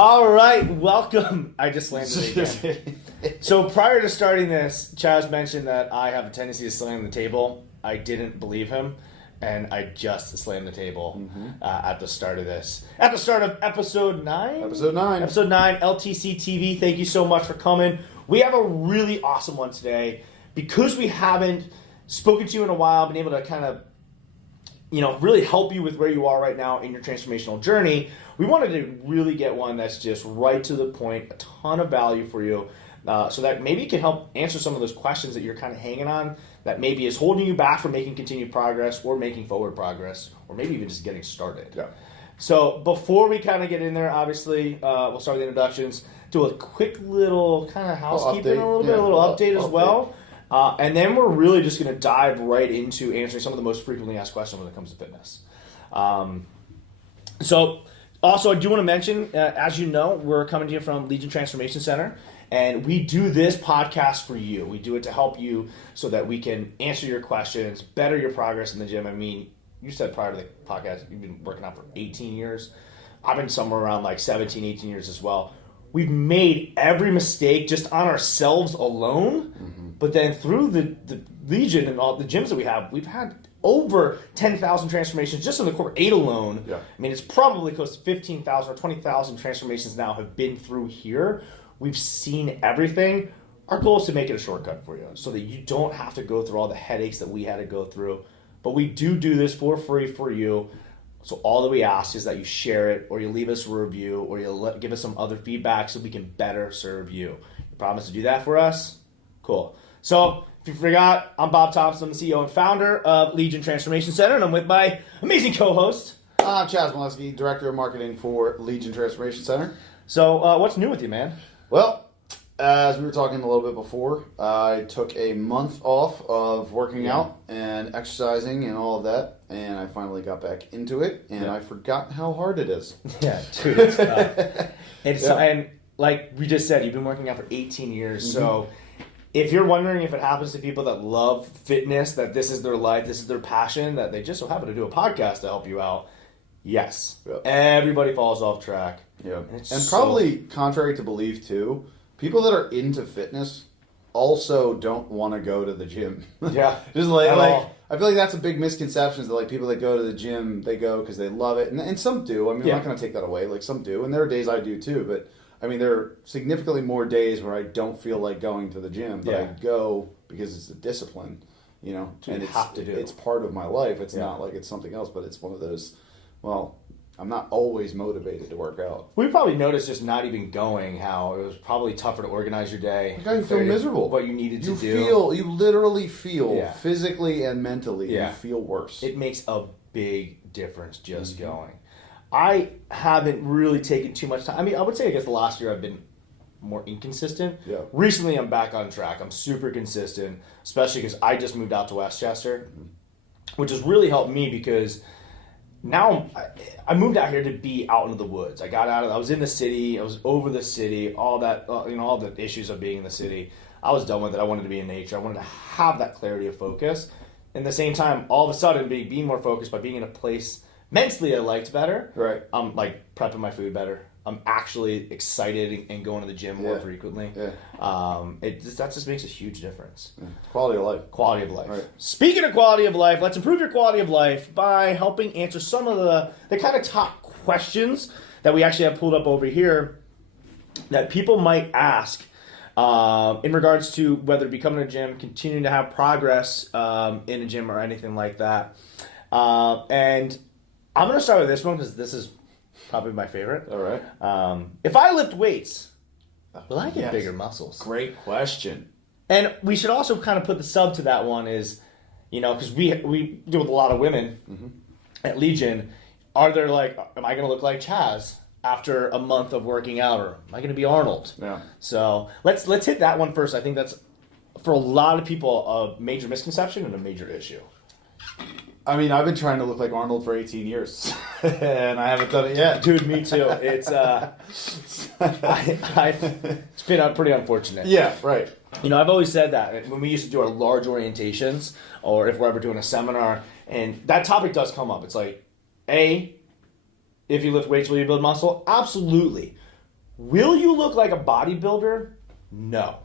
All right, welcome. I just slammed it again. So prior to starting this, Chaz mentioned that I have a tendency to slam the table. I didn't believe him, and I just slammed the table at the start of this. At the start of episode 9? Episode 9. Episode 9, LTCTV. Thank you so much for coming. We have a really awesome one today. Because we haven't spoken to you in a while, been able to kind of really help you with where you are right now in your transformational journey, we wanted to really get one that's just right to the point, a ton of value for you, so that maybe it can help answer some of those questions that you're kind of hanging on, that maybe is holding you back from making continued progress or making forward progress, or maybe even just getting started. Yeah. So before we kind of get in there, obviously, we'll start with the introductions, do a quick little kind of housekeeping, a little update as well. And then we're really just going to dive right into answering some of the most frequently asked questions when it comes to fitness. So also, I do want to mention, as you know, we're coming to you from Legion Transformation Center, and we do this podcast for you. We do it to help you so that we can answer your questions, better your progress in the gym. I mean, you said prior to the podcast, you've been working out for 18 years. I've been somewhere around like 17, 18 years as well. We've made every mistake just on ourselves alone, but then through the Legion and all the gyms that we have, we've had over 10,000 transformations just in the corporate 8 alone. Yeah. I mean, it's probably close to 15,000 or 20,000 transformations now have been through here. We've seen everything. Our goal is to make it a shortcut for you so that you don't have to go through all the headaches that we had to go through. But we do this for free for you. So all that we ask is that you share it, or you leave us a review, or you give us some other feedback so we can better serve you. You promise to do that for us? Cool. So if you forgot, I'm Bob Thompson. I'm the CEO and founder of Legion Transformation Center, and I'm with my amazing co-host. I'm Chaz, Malewski, Director of Marketing for Legion Transformation Center. So what's new with you, man? Well, as we were talking a little bit before, I took a month off of working out and exercising and all of that, and I finally got back into it, and I forgot how hard it is. Yeah, dude, it's tough. And like we just said, you've been working out for 18 years, so if you're wondering if it happens to people that love fitness, that this is their life, this is their passion, that they just so happen to do a podcast to help you out, yes. Yep. Everybody falls off track. Yeah. And probably contrary to belief, too, people that are into fitness also don't want to go to the gym. Yeah. Just like I feel like that's a big misconception, is that like people that go to the gym, they go because they love it. And some do. I mean, I'm not going to take that away. Like some do. And there are days I do too. But I mean, there are significantly more days where I don't feel like going to the gym. But I go because it's a discipline, and it's part of my life. It's not like it's something else, but it's one of those, I'm not always motivated to work out. We probably noticed just not even going how it was probably tougher to organize your day. You feel miserable. What you needed to do. You literally feel physically and mentally, you feel worse. It makes a big difference just going. I haven't really taken too much time. I mean, I would say I guess the last year I've been more inconsistent. Yeah. Recently I'm back on track. I'm super consistent, especially because I just moved out to Westchester, which has really helped me because now I moved out here to be out into the woods. I was in the city. I was over the city. All that, all the issues of being in the city. I was done with it. I wanted to be in nature. I wanted to have that clarity of focus. And at the same time, all of a sudden, being more focused by being in a place mentally I liked better. Right. I'm like prepping my food better. I'm actually excited and going to the gym more frequently. Yeah. That just makes a huge difference. Yeah. Quality of life. Quality of life. Right. Speaking of quality of life, let's improve your quality of life by helping answer some of the kind of top questions that we actually have pulled up over here that people might ask in regards to whether becoming a gym, continuing to have progress in a gym or anything like that. And I'm going to start with this one because this is probably my favorite. All right. If I lift weights, will I get bigger muscles? Great question. And we should also kind of put the sub to that one is, because we deal with a lot of women at Legion. Are there am I going to look like Chaz after a month of working out, or am I going to be Arnold? Yeah. So let's hit that one first. I think that's, for a lot of people, a major misconception and a major issue. I mean, I've been trying to look like Arnold for 18 years, and I haven't done it yet. Dude, me too. It's it's been pretty unfortunate. Yeah, right. I've always said that when we used to do our large orientations, or if we're ever doing a seminar, and that topic does come up. It's like, if you lift weights, will you build muscle? Absolutely. Will you look like a bodybuilder? No.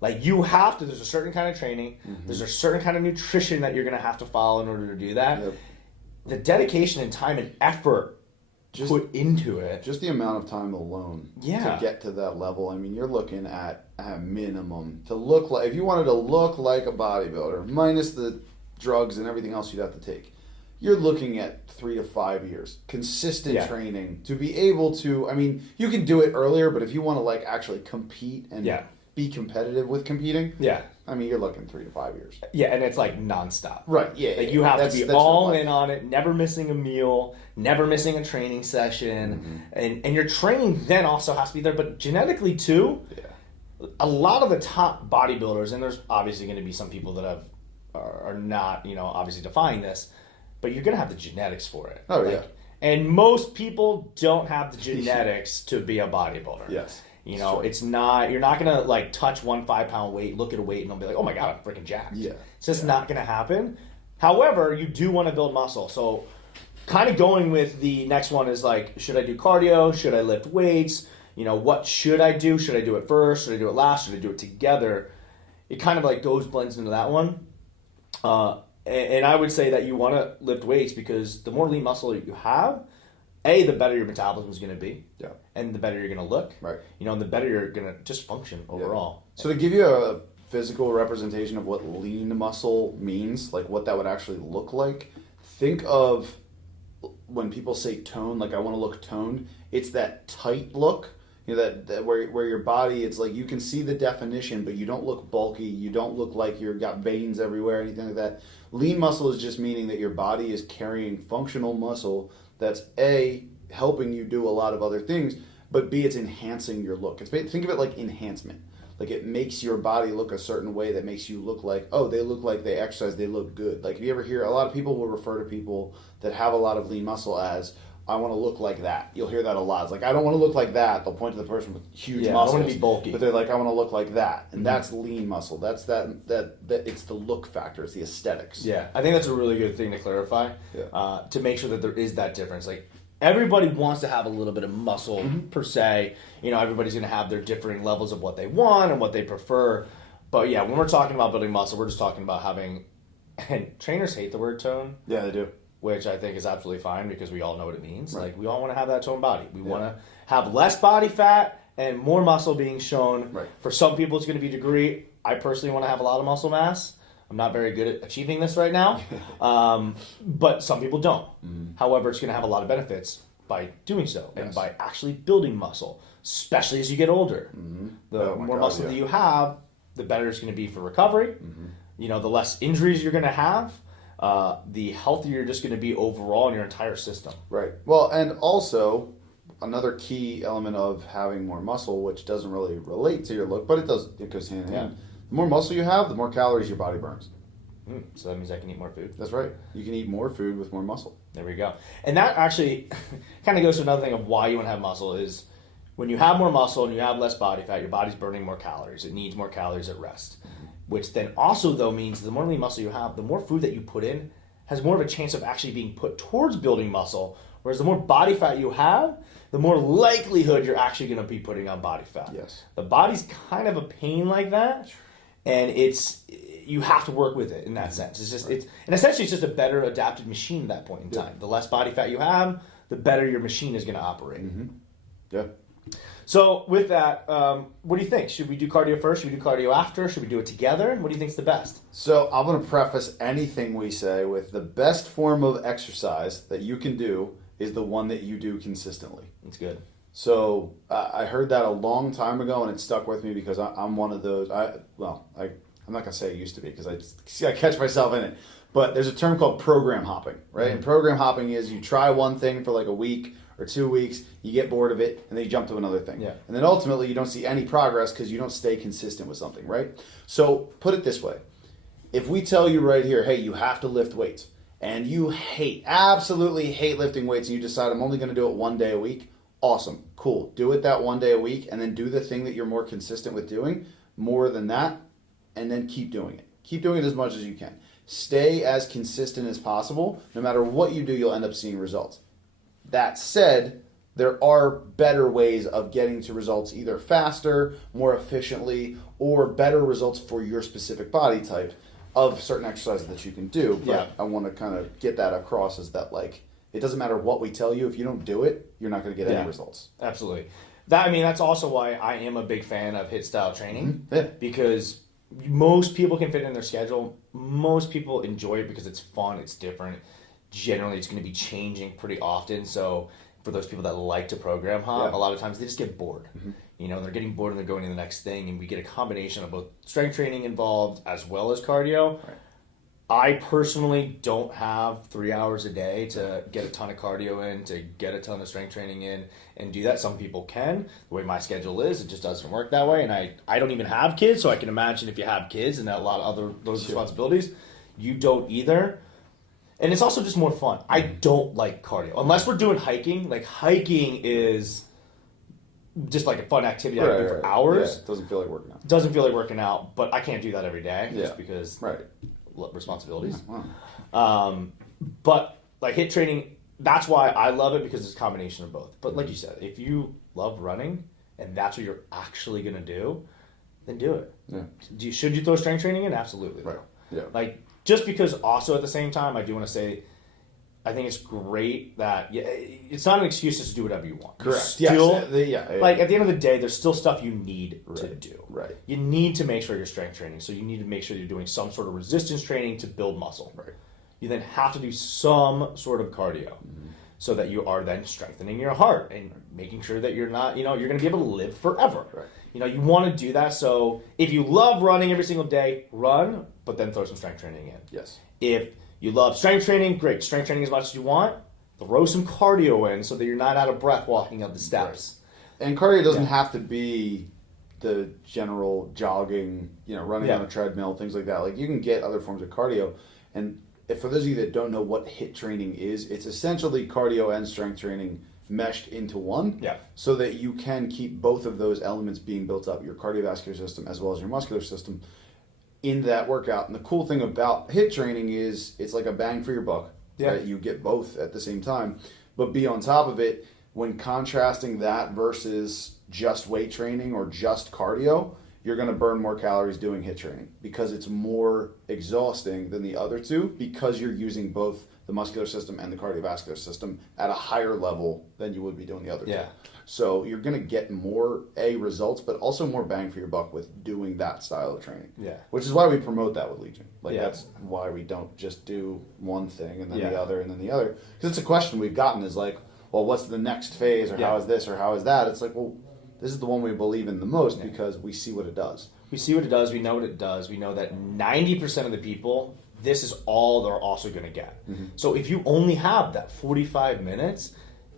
Like, you have to, there's a certain kind of training, there's a certain kind of nutrition that you're going to have to follow in order to do that. Yep. The dedication and time and effort put into it. Just the amount of time alone to get to that level. I mean, you're looking at a minimum to look like, if you wanted to look like a bodybuilder, minus the drugs and everything else you'd have to take, you're looking at 3 to 5 years. Consistent training to be able to, I mean, you can do it earlier, but if you want to like actually compete and be competitive with competing, I mean, you're looking 3 to 5 years. Yeah, and it's like nonstop. Right, yeah. Like, you have to be all in on it, never missing a meal, never missing a training session. And your training then also has to be there. But genetically, too, a lot of the top bodybuilders, and there's obviously going to be some people that are not, obviously defying this, but you're going to have the genetics for it. Oh, yeah. And most people don't have the genetics to be a bodybuilder. Yes. It's not, you're not going to like touch 1 5-pound weight, look at a weight, and they'll be like, oh my God, I'm freaking jacked. Yeah. It's just not going to happen. However, you do want to build muscle. So kind of going with the next one is like, should I do cardio? Should I lift weights? What should I do? Should I do it first? Should I do it last? Should I do it together? It kind of like blends into that one. And I would say that you want to lift weights because the more lean muscle you have, the better your metabolism is going to be. Yeah. And the better you're going to look. Right. And the better you're going to just function overall. So to give you a physical representation of what lean muscle means, like what that would actually look like, think of when people say tone, like I want to look toned, it's that tight look. That where your body, it's like you can see the definition, but you don't look bulky. You don't look like you've got veins everywhere, anything like that. Lean muscle is just meaning that your body is carrying functional muscle that's A, helping you do a lot of other things, but B, it's enhancing your look. Think of it like enhancement. Like it makes your body look a certain way that makes you look like, oh, they look like they exercise, they look good. Like if you ever hear, a lot of people will refer to people that have a lot of lean muscle as, I want to look like that. You'll hear that a lot. It's like, I don't want to look like that. They'll point to the person with huge muscles. I want to be bulky. But they're like, I want to look like that. And that's lean muscle. That's that it's the look factor. It's the aesthetics. Yeah, I think that's a really good thing to clarify, to make sure that there is that difference. Like, everybody wants to have a little bit of muscle, per se. Everybody's going to have their differing levels of what they want and what they prefer. But yeah, when we're talking about building muscle, we're just talking about having, and trainers hate the word tone. Yeah, they do. Which I think is absolutely fine because we all know what it means. Right. Like, we all want to have that toned body. We want to have less body fat and more muscle being shown. Right. For some people, it's going to be degree. I personally want to have a lot of muscle mass. I'm not very good at achieving this right now, but some people don't. However, it's going to have a lot of benefits by doing so and by actually building muscle, especially as you get older. The more muscle that you have, the better it's going to be for recovery. The less injuries you're going to have. The healthier you're just going to be overall in your entire system. Right. Well, and also another key element of having more muscle, which doesn't really relate to your look, but it goes hand in hand. The more muscle you have, the more calories your body burns. So that means I can eat more food? That's right. You can eat more food with more muscle. There we go. And that actually kind of goes to another thing of why you want to have muscle is when you have more muscle and you have less body fat, your body's burning more calories. It needs more calories at rest. Which then also, though, means the more lean muscle you have, the more food that you put in has more of a chance of actually being put towards building muscle. Whereas the more body fat you have, the more likelihood you're actually going to be putting on body fat. Yes. The body's kind of a pain like that, and you have to work with it in that sense. And essentially it's just a better adapted machine at that point in time. The less body fat you have, the better your machine is going to operate. Yeah. So with that, what do you think? Should we do cardio first? Should we do cardio after? Should we do it together? What do you think is the best? So I'm going to preface anything we say with the best form of exercise that you can do is the one that you do consistently. That's good. So I heard that a long time ago, and it stuck with me because I'm one of those. I'm not going to say it used to be because I catch myself in it. But there's a term called program hopping, right? And program hopping is you try one thing for like a week or 2 weeks, you get bored of it, and then you jump to another thing. Yeah. And then ultimately you don't see any progress because you don't stay consistent with something, right? So put it this way. If we tell you right here, hey, you have to lift weights, and you absolutely hate lifting weights, and you decide I'm only going to do it 1 day a week, awesome, cool. Do it that 1 day a week, and then do the thing that you're more consistent with doing, more than that, and then keep doing it. Keep doing it as much as you can. Stay as consistent as possible. No matter what you do, you'll end up seeing results. That said, there are better ways of getting to results either faster, more efficiently, or better results for your specific body type of certain exercises that you can do. But I want to kind of get that across is that, like, it doesn't matter what we tell you. If you don't do it, you're not going to get any results. Absolutely. That's also why I am a big fan of HIIT style training. Mm-hmm. Yeah. Because most people can fit in their schedule. Most people enjoy it because it's fun. It's different. Generally, it's going to be changing pretty often. So for those people that like to program hop, a lot of times they just get bored. Mm-hmm. They're getting bored and they're going to the next thing. And we get a combination of both strength training involved as well as cardio. Right. I personally don't have 3 hours a day to get a ton of cardio in, to get a ton of strength training in, and do that. Some people can. The way my schedule is, it just doesn't work that way. And I don't even have kids, so I can imagine if you have kids and a lot of those responsibilities, you don't either. And it's also just more fun. I don't like cardio. Unless we're doing hiking. Like, hiking is just like a fun activity I can do for hours. Yeah, it doesn't feel like working out. Doesn't feel like working out, but I can't do that every day just because... Right. responsibilities. Wow. But like HIIT training, that's why I love it, because it's a combination of both. But like you said, if you love running and that's what you're actually going to do, then do it. Yeah. Should you throw strength training in? Absolutely. Right. Yeah. Like, just because also at the same time, I do want to say, I think it's great that it's not an excuse just to do whatever you want. Correct. Still, like at the end of the day, there's still stuff you need to do. Right. You need to make sure you're strength training, so you need to make sure you're doing some sort of resistance training to build muscle. Right. You then have to do some sort of cardio, so that you are then strengthening your heart and making sure that you're not, you're going to be able to live forever. Right. You want to do that. So if you love running every single day, run, but then throw some strength training in. Yes. If you love strength training, great. Strength training as much as you want. Throw some cardio in so that you're not out of breath walking up the steps. Right. And cardio doesn't have to be the general jogging, running on a treadmill, things like that. Like, you can get other forms of cardio. And for those of you that don't know what HIIT training is, it's essentially cardio and strength training meshed into one. Yeah. So that you can keep both of those elements being built up, your cardiovascular system as well as your muscular system, in that workout. And the cool thing about HIIT training is it's like a bang for your buck. Yeah. Right? You get both at the same time. But be on top of it, when contrasting that versus just weight training or just cardio, you're going to burn more calories doing HIIT training because it's more exhausting than the other two, because you're using both the muscular system and the cardiovascular system at a higher level than you would be doing the other two. So you're going to get more results, but also more bang for your buck with doing that style of training. Yeah. Which is why we promote that with Legion. That's why we don't just do one thing and then the other and then the other. Because it's a question we've gotten is like, well, what's the next phase, or how is this or how is that? It's like, well, this is the one we believe in the most because we see what it does. We see what it does. We know what it does. We know that 90% of the people, this is all they're also going to get. Mm-hmm. So if you only have that 45 minutes,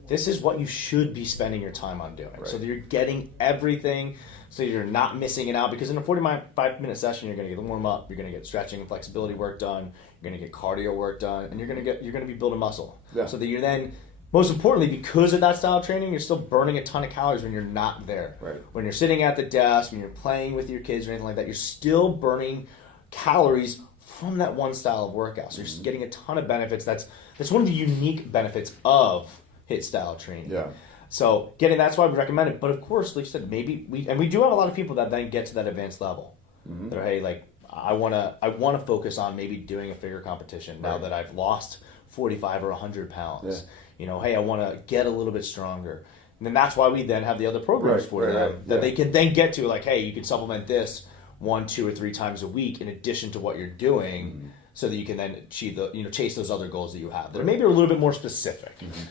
this is what you should be spending your time on doing. Right. So that you're getting everything, so you're not missing it out. Because in a 45-minute session, you're going to get a warm up, you're going to get stretching and flexibility work done, you're going to get cardio work done, and you're going to be building muscle. Yeah. So that you're then, most importantly, because of that style of training, you're still burning a ton of calories when you're not there. Right. When you're sitting at the desk, when you're playing with your kids or anything like that, you're still burning calories from that one style of workout. So you're just getting a ton of benefits. That's one of the unique benefits of HIIT style training. Yeah. So that's why we recommend it. But of course, like you said, maybe we do have a lot of people that then get to that advanced level. Mm-hmm. They're, hey, like, I wanna focus on maybe doing a figure competition now that I've lost 45 or 100 pounds. Yeah. Hey, I want to get a little bit stronger. And then that's why we then have the other programs for them that they can then get to, like, hey, you can supplement this 1, 2, or 3 times a week in addition to what you're doing, so that you can then achieve chase those other goals that you have. That maybe are a little bit more specific. Mm-hmm.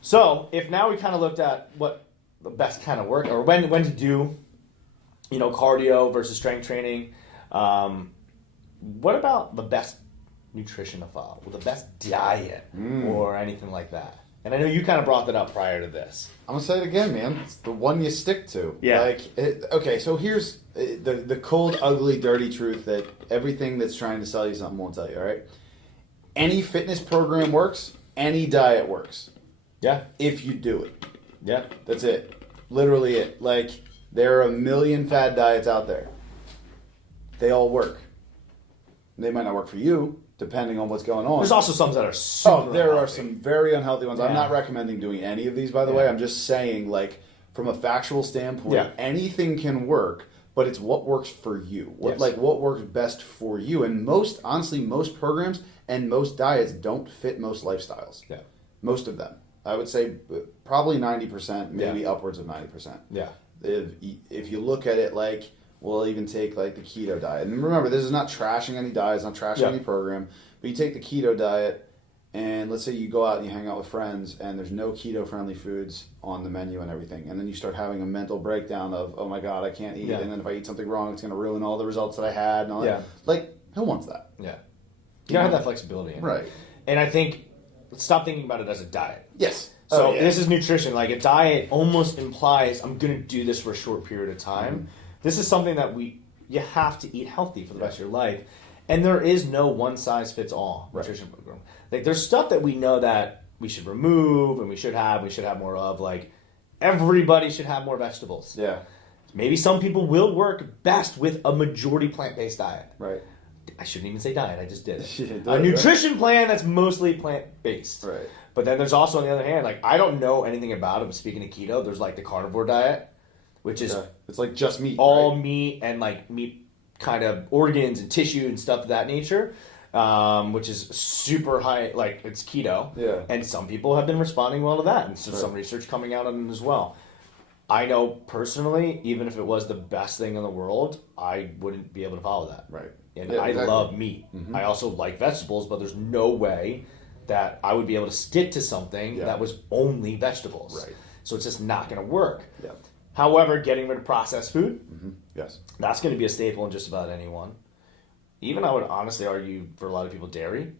So if now we kind of looked at what the best kind of work, or when to do, cardio versus strength training, what about the best nutrition to follow, or the best diet, or anything like that? And I know you kind of brought that up prior to this. I'm going to say it again, man. It's the one you stick to. Yeah. Okay, so here's the cold, ugly, dirty truth that everything that's trying to sell you something won't tell you, all right? Any fitness program works. Any diet works. Yeah. If you do it. Yeah. That's it. Literally it. Like, there are a million fad diets out there. They all work. They might not work for you, depending on what's going on. There's also some that are super there are unhealthy. some very unhealthy ones. Yeah. I'm not recommending doing any of these, by the way. I'm just saying, like, from a factual standpoint, anything can work, but it's what works for you. What works best for you. And honestly, most programs and most diets don't fit most lifestyles. Yeah. Most of them. I would say probably 90%, maybe upwards of 90%. Yeah. If you look at it like, we'll even take like the keto diet. And remember, this is not trashing any diet, it's not trashing any program, but you take the keto diet and let's say you go out and you hang out with friends and there's no keto-friendly foods on the menu and everything. And then you start having a mental breakdown of, oh my God, I can't eat. And then if I eat something wrong, it's going to ruin all the results that I had and all that. Like, who wants that? Yeah. You gotta have that flexibility. Right. And I think, let's stop thinking about it as a diet. Yes. So this is nutrition. Like, a diet almost implies I'm going to do this for a short period of time. Mm-hmm. This is something that you have to eat healthy for the rest of your life. And there is no one-size-fits-all nutrition program. Like, there's stuff that we know that we should remove and we should have more of. Like, everybody should have more vegetables. Yeah. Maybe some people will work best with a majority plant-based diet. Right. I shouldn't even say diet. I just did it. A nutrition plan that's mostly plant-based. Right. But then there's also, on the other hand, like, I don't know anything about it, but speaking of keto, there's like the carnivore diet, which is it's like just meat. All meat and like meat kind of organs and tissue and stuff of that nature, which is super high, like it's keto. Yeah. And some people have been responding well to that. And so some research coming out on it as well. I know personally, even if it was the best thing in the world, I wouldn't be able to follow that. Right. And I love meat. Mm-hmm. I also like vegetables, but there's no way that I would be able to stick to something that was only vegetables. Right. So it's just not going to work. Yeah. However, getting rid of processed food, that's going to be a staple in just about anyone. Even I would honestly argue for a lot of people, dairy,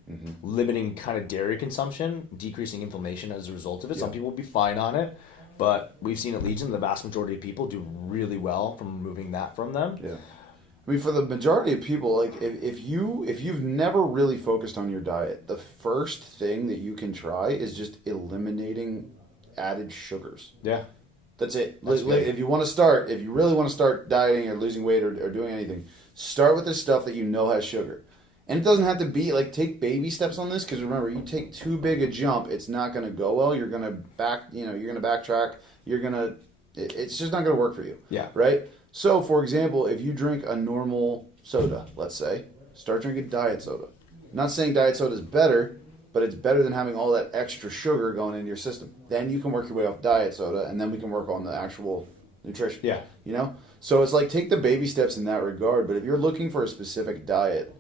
limiting kind of dairy consumption, decreasing inflammation as a result of it. Some people will be fine on it, but we've seen at Legion, the vast majority of people do really well from removing that from them. Yeah. I mean, for the majority of people, like if you've never really focused on your diet, the first thing that you can try is just eliminating added sugars. Yeah. That's it. If you really want to start dieting or losing weight or doing anything, start with the stuff that you know has sugar. And it doesn't have to be like, take baby steps on this, because remember, you take too big a jump, it's not going to go well. You're going to backtrack. It's just not going to work for you. Yeah. Right? So, for example, if you drink a normal soda, let's say, start drinking diet soda. I'm not saying diet soda is better, but it's better than having all that extra sugar going into your system. Then you can work your way off diet soda, and then we can work on the actual nutrition. Yeah. You know? So it's like, take the baby steps in that regard, but if you're looking for a specific diet,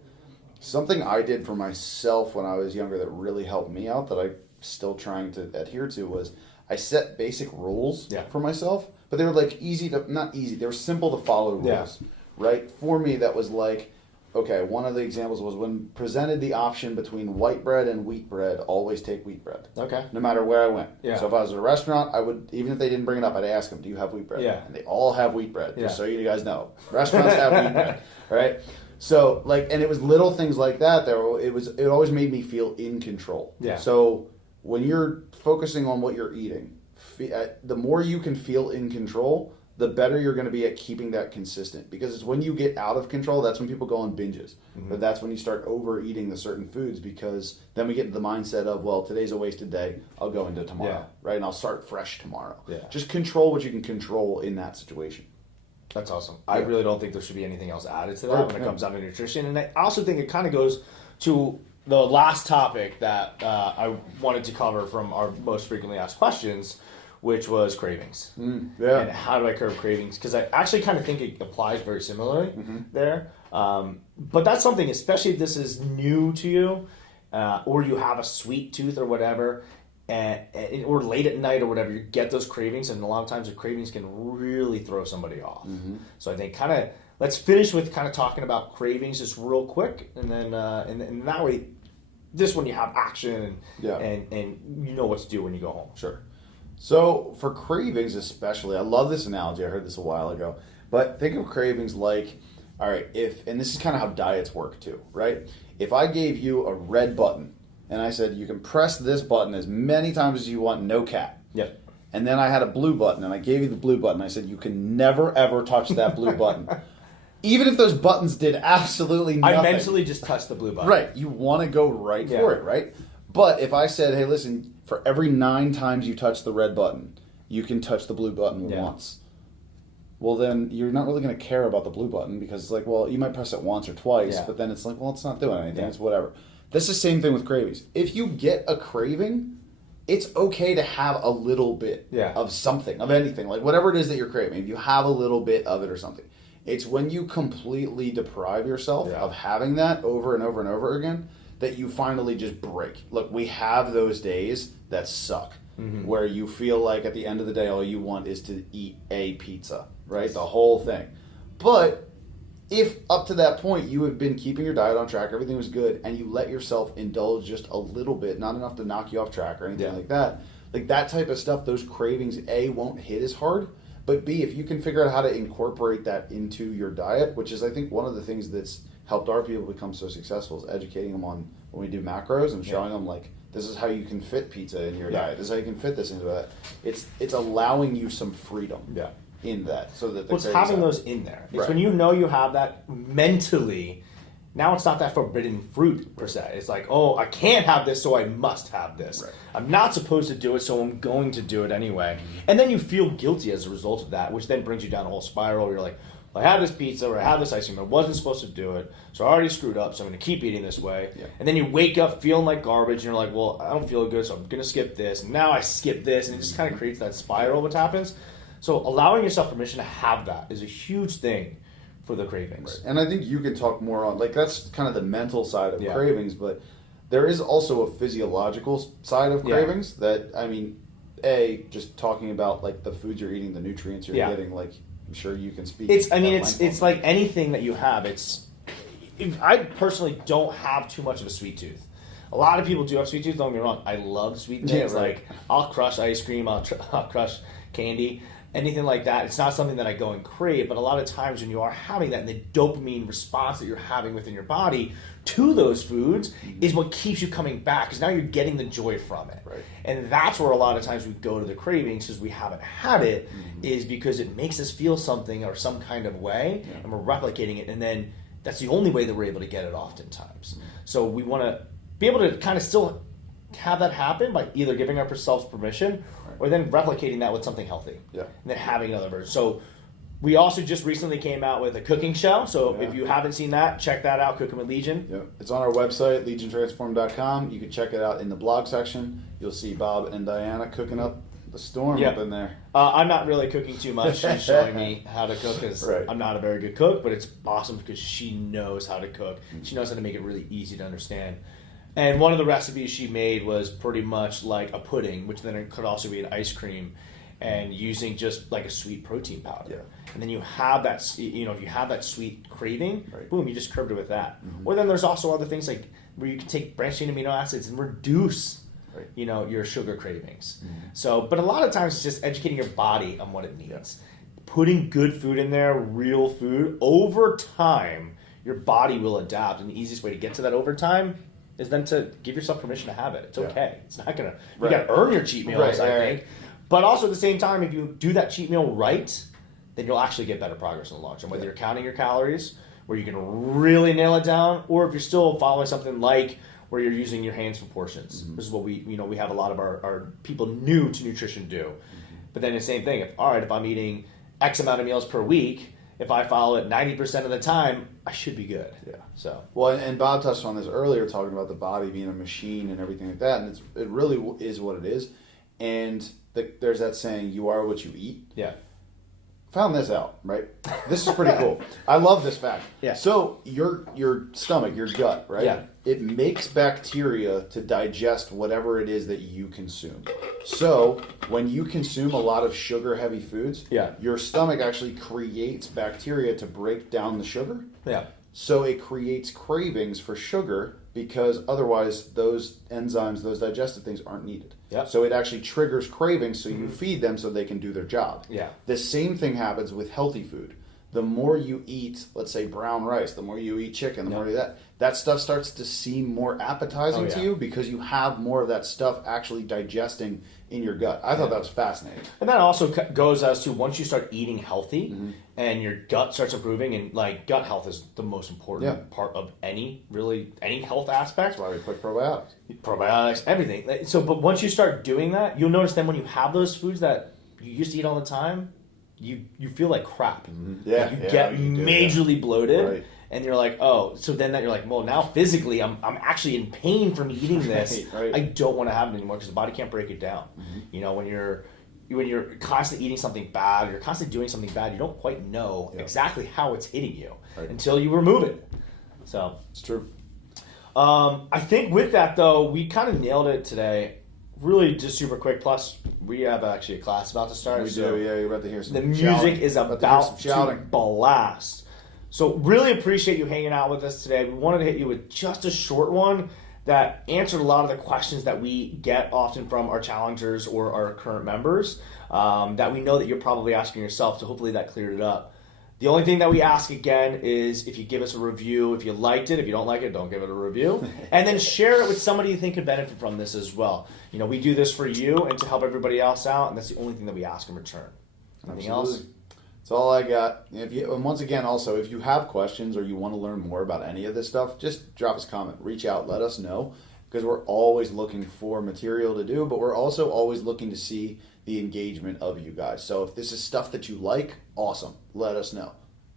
something I did for myself when I was younger that really helped me out, that I'm still trying to adhere to, was I set basic rules for myself, but they were like they were simple to follow rules, right? For me, that was like, okay, one of the examples was when presented the option between white bread and wheat bread, always take wheat bread. Okay. No matter where I went. Yeah. So if I was at a restaurant, I would, even if they didn't bring it up, I'd ask them, do you have wheat bread? Yeah. And they all have wheat bread, just so you guys know. Restaurants have wheat bread, right? So, like, and it was little things like that it always made me feel in control. Yeah. So when you're focusing on what you're eating, the more you can feel in control, the better you're going to be at keeping that consistent. Because it's when you get out of control, that's when people go on binges. But that's when you start overeating the certain foods, because then we get into the mindset of, well, today's a wasted day, I'll go into tomorrow, right? And I'll start fresh tomorrow. Yeah. Just control what you can control in that situation. That's awesome. I really don't think there should be anything else added to that when it comes down to nutrition. And I also think it kind of goes to the last topic that I wanted to cover from our most frequently asked questions, which was cravings. And how do I curb cravings? Because I actually kind of think it applies very similarly there. But that's something, especially if this is new to you, or you have a sweet tooth or whatever, or late at night or whatever, you get those cravings, and a lot of times the cravings can really throw somebody off. So I think let's finish with kind of talking about cravings just real quick, and then and that way, this one you have action and you know what to do when you go home. Sure. So for cravings especially, I love this analogy. I heard this a while ago. But think of cravings like, all right, and this is kind of how diets work too, right? If I gave you a red button and I said, you can press this button as many times as you want, no cap. Yep. And then I had a blue button and I gave you the blue button. I said, you can never, ever touch that blue button. even if those buttons did absolutely nothing. I mentally just touched the blue button. Right. You want to go right for it, right? But if I said, hey, listen, for every 9 times you touch the red button, you can touch the blue button once. Well, then you're not really going to care about the blue button because it's like, well, you might press it once or twice, but then it's like, well, it's not doing anything. It's whatever. That's the same thing with cravings. If you get a craving, it's okay to have a little bit of something, of anything, like whatever it is that you're craving. If you have a little bit of it or something. It's when you completely deprive yourself of having that over and over and over again that you finally just break. Look, we have those days that suck. Where you feel like at the end of the day all you want is to eat a pizza, right? The whole thing. But if up to that point you have been keeping your diet on track, everything was good, and you let yourself indulge just a little bit, not enough to knock you off track or anything like that type of stuff, those cravings, A, won't hit as hard, but B, if you can figure out how to incorporate that into your diet, which is I think one of the things that's helped our people become so successful is educating them on when we do macros and showing them like, this is how you can fit pizza in your diet. This is how you can fit this into that. It's allowing you some freedom in that. So that it's having those in there. It's when you know you have that mentally, now it's not that forbidden fruit per se. It's like, oh, I can't have this, so I must have this. Right. I'm not supposed to do it, so I'm going to do it anyway. And then you feel guilty as a result of that, which then brings you down a whole spiral where you're like, well, I had this pizza or I had this ice cream. I wasn't supposed to do it, so I already screwed up, so I'm going to keep eating this way. Yeah. And then you wake up feeling like garbage, and you're like, well, I don't feel good, so I'm going to skip this. And now I skip this, and it just kind of creates that spiral, what happens. So allowing yourself permission to have that is a huge thing for the cravings. Right. And I think you can talk more on, like, that's kind of the mental side of cravings, but there is also a physiological side of cravings that, I mean, just talking about, like, the foods you're eating, the nutrients you're getting, like, I'm sure you can speak. It's like anything that you have. I personally don't have too much of a sweet tooth. A lot of people do have sweet tooth. Don't get me wrong. I love sweet things. Like I'll crush ice cream. I'll crush candy. Anything like that. It's not something that I go and crave. But a lot of times when you are having that, and the dopamine response that you're having within your body to those foods is what keeps you coming back. Because now you're getting the joy from it. Right. And that's where a lot of times we go to the cravings because we haven't had it. Is because it makes us feel something or some kind of way, and we're replicating it. And then that's the only way that we're able to get it oftentimes. So we want to be able to kind of still have that happen by either giving ourselves permission or then replicating that with something healthy. Yeah. And then having another version. So we also just recently came out with a cooking show. So if you haven't seen that, check that out, Cooking with Legion. Yeah. It's on our website, legiontransform.com. You can check it out in the blog section. You'll see Bob and Diana cooking up the storm up in there. I'm not really cooking too much. She's showing me how to cook because I'm not a very good cook, but it's awesome because she knows how to cook. She knows how to make it really easy to understand. And one of the recipes she made was pretty much like a pudding, which then it could also be an ice cream, and using just like a sweet protein powder. Yeah. And then you have that, if you have that sweet craving, boom, you just curbed it with that. Or then there's also other things like where you can take branched chain amino acids and reduce, your sugar cravings. So, but a lot of times it's just educating your body on what it needs. Putting good food in there, real food, over time, your body will adapt. And the easiest way to get to that over time is then to give yourself permission to have it. It's okay. It's not gonna. You gotta earn your cheat meals, I think. But also at the same time, if you do that cheat meal right, then you'll actually get better progress in the long term. Whether you're counting your calories, where you can really nail it down, or if you're still following something like where you're using your hands for portions. This is what we have a lot of our people new to nutrition do. But then the same thing. If I'm eating X amount of meals per week, if I follow it 90% of the time, I should be good. Yeah. So and Bob touched on this earlier, talking about the body being a machine and everything like that, and it really is what it is. And there's that saying, "You are what you eat." Yeah. Found this out, right? This is pretty cool. I love this fact. Yeah. So your stomach, your gut, right? Yeah. It makes bacteria to digest whatever it is that you consume. So when you consume a lot of sugar-heavy foods, your stomach actually creates bacteria to break down the sugar. Yeah. So it creates cravings for sugar because otherwise those enzymes, those digestive things aren't needed. Yep. So it actually triggers cravings so you feed them so they can do their job. Yeah. The same thing happens with healthy food. the more you eat, let's say brown rice, the more you eat chicken, the more you that stuff starts to seem more appetizing to you because you have more of that stuff actually digesting in your gut. I thought that was fascinating. And that also goes as to once you start eating healthy and your gut starts improving, and like gut health is the most important part of any health aspect. That's why we put probiotics, everything. So, but once you start doing that, you'll notice then when you have those foods that you used to eat all the time, you feel like crap. Mm-hmm. You get majorly bloated. Right. And you're like, oh, so then that you're like, well, now physically I'm actually in pain from eating this. Right. I don't want to have it anymore because the body can't break it down. Mm-hmm. You know, when you're constantly eting something bad, or you're constantly doing something bad, you don't quite know exactly how it's hitting you until you remove it. So it's true. I think with that though, we kind of nailed it today. Really, just super quick. Plus, we have actually a class about to start. We do. Yeah, you're about to hear some. The music is about to blast. So really appreciate you hanging out with us today. We wanted to hit you with just a short one that answered a lot of the questions that we get often from our challengers or our current members that we know that you're probably asking yourself. So hopefully that cleared it up. The only thing that we ask again is if you give us a review, if you liked it. If you don't like it, don't give it a review. And then share it with somebody you think could benefit from this as well. You know, we do this for you and to help everybody else out, and that's the only thing that we ask in return. Anything else? That's all I got. And once again, also, if you have questions or you want to learn more about any of this stuff, just drop us a comment. Reach out. Let us know. Because we're always looking for material to do, but we're also always looking to see the engagement of you guys. So if this is stuff that you like, awesome. Let us know.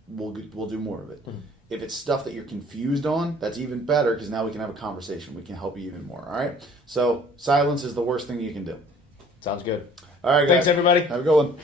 We'll do more of it. Mm-hmm. If it's stuff that you're confused on, that's even better because now we can have a conversation. We can help you even more. All right? So silence is the worst thing you can do. Sounds good. All right, guys. Thanks, everybody. Have a good one.